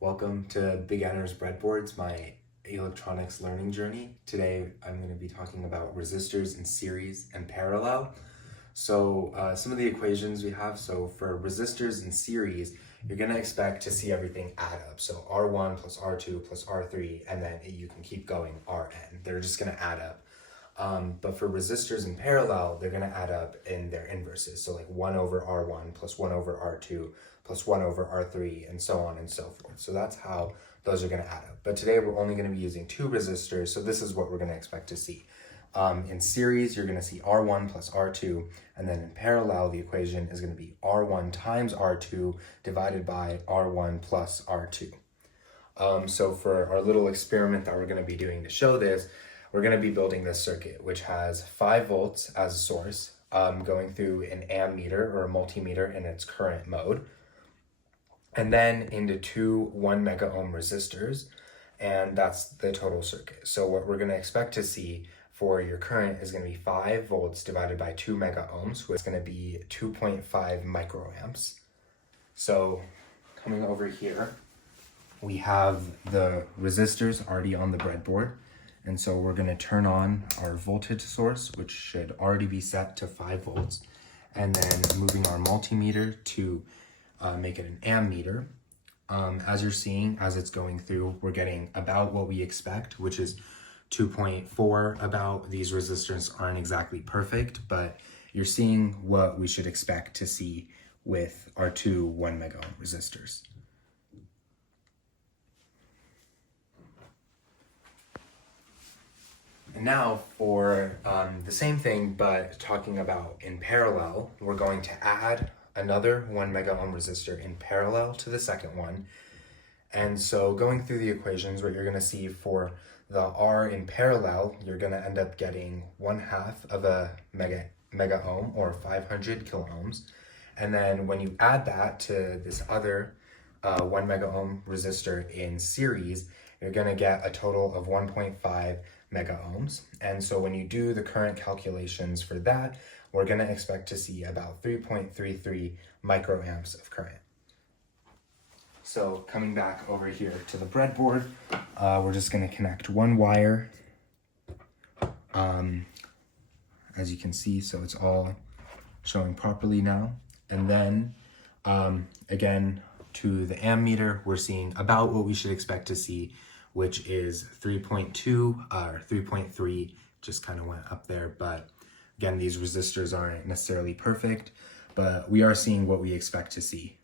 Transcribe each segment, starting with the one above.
Welcome to Beginner's Breadboards, my electronics learning journey. Today I'm going to be talking about resistors in series and parallel. So some of the equations we have, so for resistors in series, you're going to expect to see everything add up. So R1 plus R2 plus R3, and then you can keep going Rn. They're just going to add up. But for resistors in parallel, they're going to add up in their inverses. So like 1 over R1 plus 1 over R2 plus 1 over R3 and so on and so forth. So that's how those are going to add up. But today we're only going to be using two resistors. So this is what we're going to expect to see. In series, you're going to see R1 plus R2. And then in parallel, the equation is going to be R1 times R2 divided by R1 plus R2. So for our little experiment that we're going to be doing to show this, we're going to be building this circuit, which has 5 volts as a source, going through an ammeter or a multimeter in its current mode, and then into two 1 mega ohm resistors, and that's the total circuit. So what we're going to expect to see for your current is going to be 5 volts divided by 2 mega ohms, which is going to be 2.5 microamps. So coming over here, we have the resistors already on the breadboard. And so we're going to turn on our voltage source, which should already be set to 5 volts, and then moving our multimeter to make it an ammeter. As you're seeing, as it's going through, we're getting about what we expect, which is 2.4 about. These resistors aren't exactly perfect, but you're seeing what we should expect to see with our two 1 mega ohm resistors. And now for the same thing, but talking about in parallel, we're going to add another 1 mega ohm resistor in parallel to the second one. And so going through the equations, what you're going to see for the R in parallel, you're going to end up getting 1/2 of a mega ohm, or 500 kilo ohms. And then when you add that to this other 1 mega ohm resistor in series, you're going to get a total of 1.5 mega ohms. And so when you do the current calculations for that, we're going to expect to see about 3.33 microamps of current. So coming back over here to the breadboard, we're just going to connect one wire, as you can see, so it's all showing properly now. And then again, to the ammeter, we're seeing about what we should expect to see, which is 3.2 or 3.3, just kind of went up there. But again, these resistors aren't necessarily perfect, but we are seeing what we expect to see.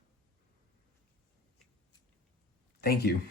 Thank you.